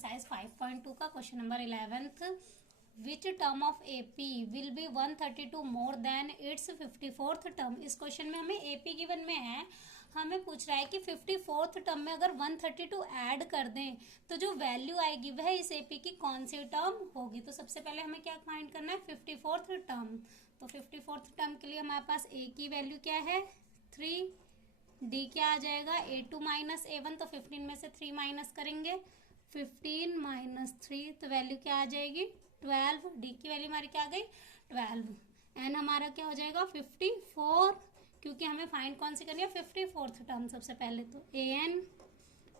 Exercise 5.2 का question number 11th। Which term of AP will be 132 more than it's 54th term. इस question में हमें AP given में है, हमें पूछ रहा है कि 54th टर्म में अगर 132 ऐड कर दें तो जो वैल्यू आएगी वह इस एपी की कौन सी टर्म होगी। तो सबसे पहले हमें क्या फाइंड करना है, 54th टर्म। तो 54th टर्म के लिए हमारे पास ए की वैल्यू क्या है, 3, डी क्या आ जाएगा, a2 माइनस a1, तो 15 में से 3 माइनस करेंगे, 15 माइनस 3 तो वैल्यू क्या आ जाएगी 12। डी की वैल्यू हमारी क्या आ गई 12। एन हमारा क्या हो जाएगा 54, क्योंकि हमें फाइंड कौन सी करनी है 54th टर्म। सबसे पहले तो a n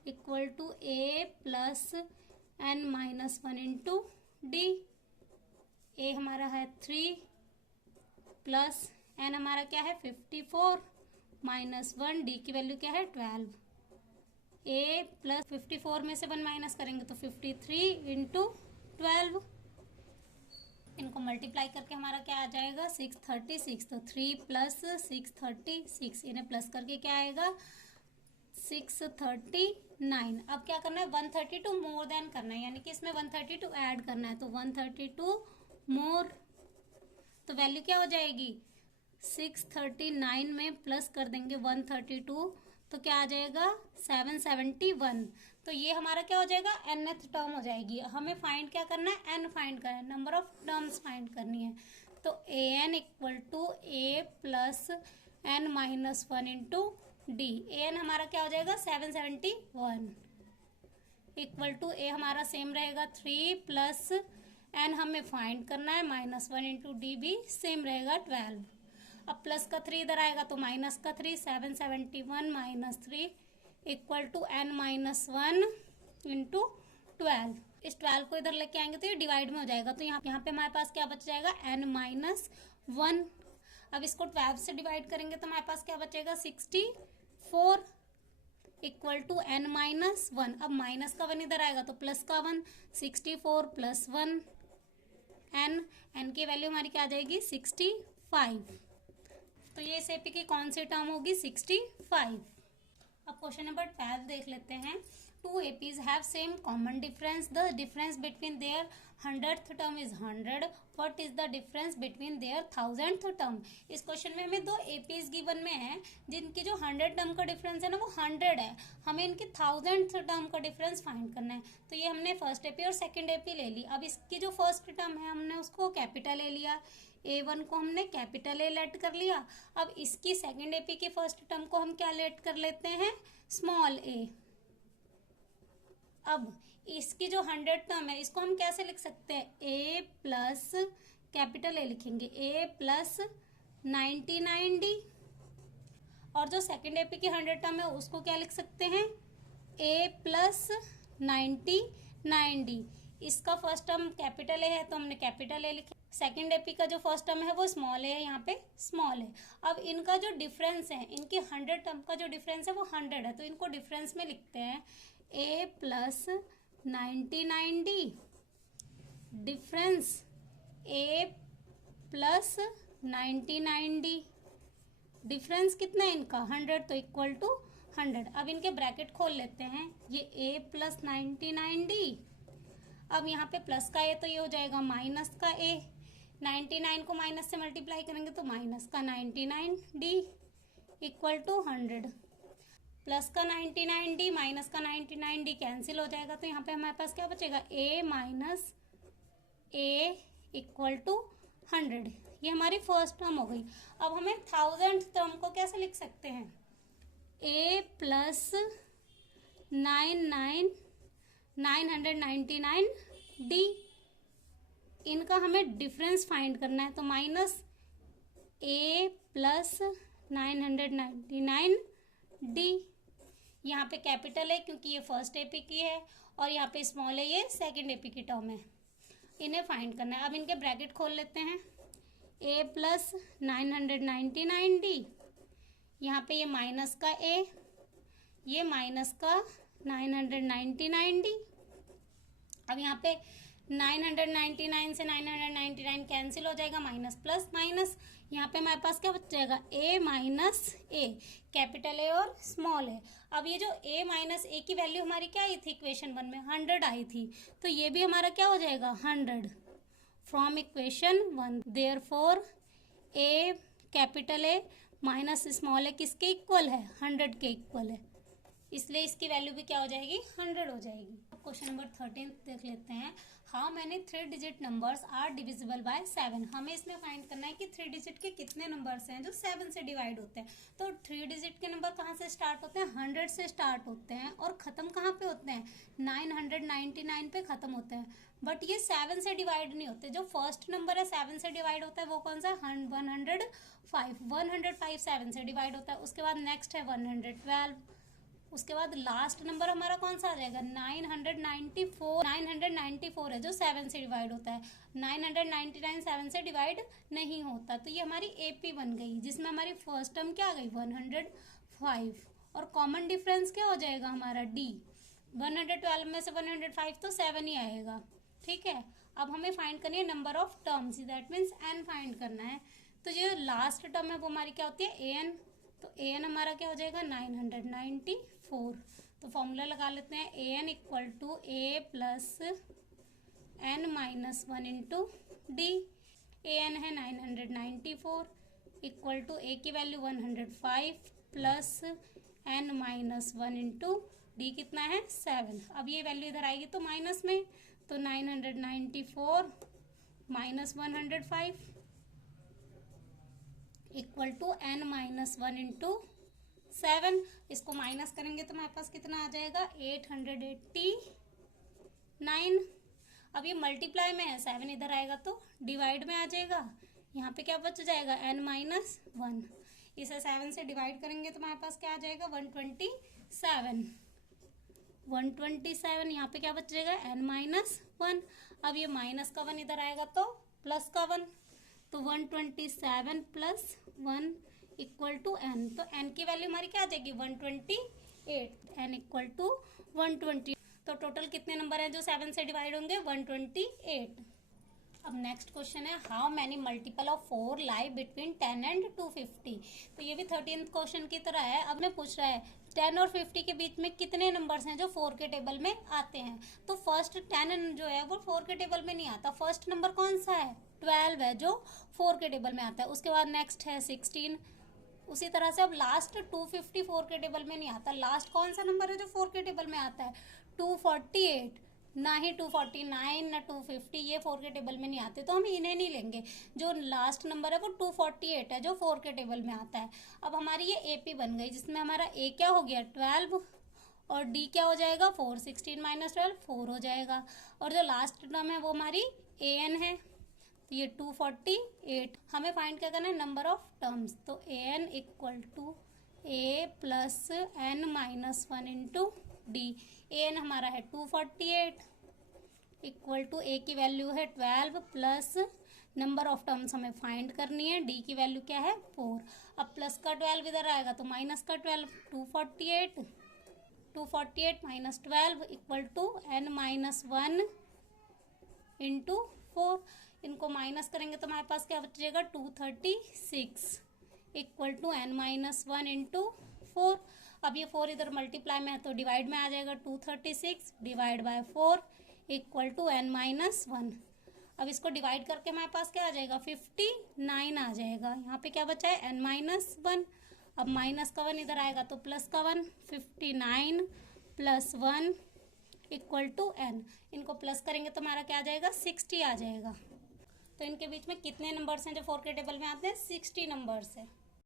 equal to a plus n minus 1 into d. A हमारा है 3 प्लस एन हमारा क्या है 54 माइनस 1, डी की वैल्यू क्या है 12। ए प्लस 54 में से 1 माइनस करेंगे तो 53 इंटू 12। इनको मल्टीप्लाई करके हमारा क्या आ जाएगा 636। तो 3 प्लस 636, इन्हें प्लस करके क्या आएगा 639। अब क्या करना है 132 मोर देन करना है, यानी कि इसमें 132 ऐड करना है। तो 132 मोर, तो वैल्यू क्या हो जाएगी 639 में प्लस कर देंगे 132 तो क्या आ जाएगा 771। तो ये हमारा क्या हो जाएगा nth टर्म हो जाएगी। हमें फाइंड क्या करना है, n फाइंड करना है, नंबर ऑफ टर्म्स फाइंड करनी है। तो a n equal to a plus n minus 1 into d. A n हमारा क्या हो जाएगा 771 इक्वल टू ए हमारा सेम रहेगा 3 प्लस एन हमें फाइंड करना है माइनस 1 इंटू डी भी सेम रहेगा 12। अब प्लस का 3 इधर आएगा तो माइनस का 3, 771 minus 3 equal to n minus 1 into 12। इस 12 को इधर लेके आएंगे तो ये डिवाइड में हो जाएगा, तो यहाँ पे हमारे पास क्या बच जाएगा एन माइनस 1। अब इसको 12 से डिवाइड करेंगे तो हमारे पास क्या बचेगा 64 इक्वल टू एन माइनस 1। अब माइनस का 1 इधर आएगा तो प्लस का 1, 64 प्लस 1 एन की वैल्यू हमारी क्या आ जाएगी 65। तो ये इस एपी की कौन सी टर्म होगी 65। अब क्वेश्चन नंबर 12 देख लेते हैं। 2 APs have same common difference, the difference between their 100th term is 100, what is the difference between their 1000th term. इस क्वेश्चन में हमें 2 एपीज गिवन में है जिनकी जो 100 टर्म का डिफरेंस है ना वो 100 है, हमें इनकी 1000th टर्म का डिफरेंस फाइंड करना है। तो ये हमने फर्स्ट एपी और सेकेंड एपी ले ली। अब इसकी जो फर्स्ट टर्म है हमने उसको कैपिटल ले लिया, A1 को हमने कैपिटल ए लेट कर लिया। अब इसकी सेकेंड एपी की फर्स्ट टर्म को हम क्या लेट कर लेते हैं स्मॉल ए। अब इसकी जो 100 टर्म है इसको हम कैसे लिख सकते हैं, ए प्लस कैपिटल ए लिखेंगे, ए प्लस 99D। और जो सेकेंड एपी की 100 टर्म है उसको क्या लिख सकते हैं, ए प्लस 99D। इसका फर्स्ट टर्म कैपिटल ए है तो हमने कैपिटल ए लिखे, सेकेंड एपी का जो फर्स्ट टर्म है वो स्मॉल है, यहाँ पे स्मॉल है। अब इनका जो डिफरेंस है, इनकी 100 टर्म का जो डिफरेंस है वो 100 है, तो इनको डिफरेंस में लिखते हैं ए प्लस 99D डिफरेंस ए प्लस 99D। डिफरेंस कितना है इनका 100, तो इक्वल टू 100। अब इनके ब्रैकेट खोल लेते हैं, ये ए प्लस 99D। अब यहाँ पे प्लस का ए तो ये हो जाएगा माइनस का ए, 99 को माइनस से मल्टीप्लाई करेंगे तो माइनस का 99D इक्वल टू 100। प्लस का 99D माइनस का 99D कैंसिल हो जाएगा, तो यहाँ पे हमारे पास क्या बचेगा ए माइनस ए इक्वल टू 100। ये हमारी फर्स्ट टर्म हो गई। अब हमें 1000th टर्म को कैसे लिख सकते हैं, ए प्लस 999D। इनका हमें डिफरेंस फाइंड करना है, तो माइनस ए प्लस 999D। यहाँ पे कैपिटल है क्योंकि ये फर्स्ट एपी की है और यहाँ पे स्मॉल है, ये सेकेंड एपी की टर्म है। इन्हें फाइंड करना है। अब इनके ब्रैकेट खोल लेते हैं, ए प्लस 999D, यहाँ पे ये माइनस का ए, ये माइनस का 999D। अब यहाँ पे 999 से 999 कैंसिल हो जाएगा, माइनस प्लस माइनस, यहाँ पे हमारे पास क्या बच जाएगा, a minus A, capital A और स्मॉल ए। अब ये जो a माइनस ए की वैल्यू हमारी क्या आई थी इक्वेशन 1 में, 100 आई थी, तो ये भी हमारा क्या हो जाएगा 100 from equation 1। Therefore a capital A minus small a किसके इक्वल है, 100 के इक्वल है, इसलिए इसकी वैल्यू भी क्या हो जाएगी 100 हो जाएगी। क्वेश्चन नंबर 13 देख लेते हैं। How many 3 digit numbers are divisible by 7। हमें इसमें फाइंड करना है कि 3 डिजिट के कितने नंबर्स हैं जो 7 से डिवाइड होते हैं। तो 3 डिजिट के नंबर कहाँ से स्टार्ट होते हैं, 100 से स्टार्ट होते हैं और ख़त्म कहाँ पे होते हैं, 999 पे ख़त्म होते हैं। बट ये 7 से डिवाइड नहीं होते। जो फर्स्ट नंबर है 7 से डिवाइड होता है वो कौन सा, 105 7 से डिवाइड होता है। उसके बाद नेक्स्ट है 112, उसके बाद लास्ट नंबर हमारा कौन सा आ जाएगा 994 है जो 7 से डिवाइड होता है। 999 7 से डिवाइड नहीं होता, तो ये हमारी एपी बन गई जिसमें हमारी फर्स्ट टर्म क्या आ गई 105 और कॉमन डिफरेंस क्या हो जाएगा हमारा डी। 112 में से 105 तो 7 ही आएगा, ठीक है। अब हमें फाइंड करनी है number of terms, that means n find करना है। तो जो लास्ट टर्म है वो हमारी क्या होती है एन, तो ए एन हमारा क्या हो जाएगा 994। तो फॉर्मूला लगा लेते हैं, a n equal to a plus n minus 1 into d. A n है 994 इक्वल टू ए की value 105 plus n minus 1 into d कितना है 7। अब ये वैल्यू इधर आएगी तो माइनस में, तो 994 minus 105 equal to n minus 1 into 7। इसको माइनस करेंगे तो हमारे पास कितना आ जाएगा 889। अब ये मल्टीप्लाई में है, 7 इधर आएगा तो डिवाइड में आ जाएगा। यहाँ पे क्या बच जाएगा n माइनस 1। इसे 7 से डिवाइड करेंगे तो हमारे पास क्या आ जाएगा 127। यहाँ पे क्या बच जाएगा n माइनस 1। अब ये माइनस का 1 इधर आएगा तो प्लस का 1, तो 127 प्लस 1 इक्वल टू n। तो n की वैल्यू हमारी क्या आ जाएगी 128, n इक्वल टू 120। तो टोटल कितने नंबर हैं जो 7 से डिवाइड होंगे 128। अब नेक्स्ट क्वेश्चन है, how many multiple of 4 lie between 10 and 250। तो ये भी 13th क्वेश्चन की तरह है। अब मैं पूछ रहा है 10 और 50 के बीच में कितने नंबर्स हैं जो 4 के टेबल में आते हैं। तो फर्स्ट 10 जो है वो 4 के टेबल में नहीं आता। फर्स्ट नंबर कौन सा है 12 है जो 4 के टेबल में आता है। उसके बाद नेक्स्ट है 16। उसी तरह से अब लास्ट 254 के टेबल में नहीं आता। लास्ट कौन सा नंबर है जो 4 के टेबल में आता है 248, ना ही 249 ना 250, ये 4 के टेबल में नहीं आते, तो हम इन्हें नहीं लेंगे। जो लास्ट नंबर है वो 248 है जो 4 के टेबल में आता है। अब हमारी ये एपी बन गई जिसमें हमारा ए क्या हो गया 12 और डी क्या हो जाएगा 4, 16 माइनस 12 4 हो जाएगा। और जो लास्ट टर्म है वो हमारी ए एन है, तो ये 248। हमें फाइंड क्या करना है नंबर ऑफ टर्म्स, तो a n equal to a plus n minus 1 into d. A n हमारा है 248 इक्वल टू ए की वैल्यू है 12 प्लस नंबर ऑफ टर्म्स हमें फाइंड करनी है, डी की वैल्यू क्या है 4। अब प्लस का 12 इधर आएगा तो माइनस का 12, 248 minus 12 equal to n minus 1 into 4। इनको माइनस करेंगे तो हमारे पास क्या बचेगा 236 equal to n minus 1 into 4। अब ये 4 इधर मल्टीप्लाई में है तो डिवाइड में आ जाएगा 236 divide by 4 equal to n minus 1। अब इसको डिवाइड करके हमारे पास क्या आ जाएगा 59 आ जाएगा। यहाँ पे क्या बचा है एन माइनस 1। अब माइनस का 1 इधर आएगा तो प्लस का 1, 59 प्लस 1 इक्वल टू एन। इनको प्लस करेंगे तो हमारा क्या आ जाएगा 60 आ जाएगा। तो इनके बीच में कितने नंबर्स हैं जो 4 के टेबल में आते हैं 60 नंबर्स है।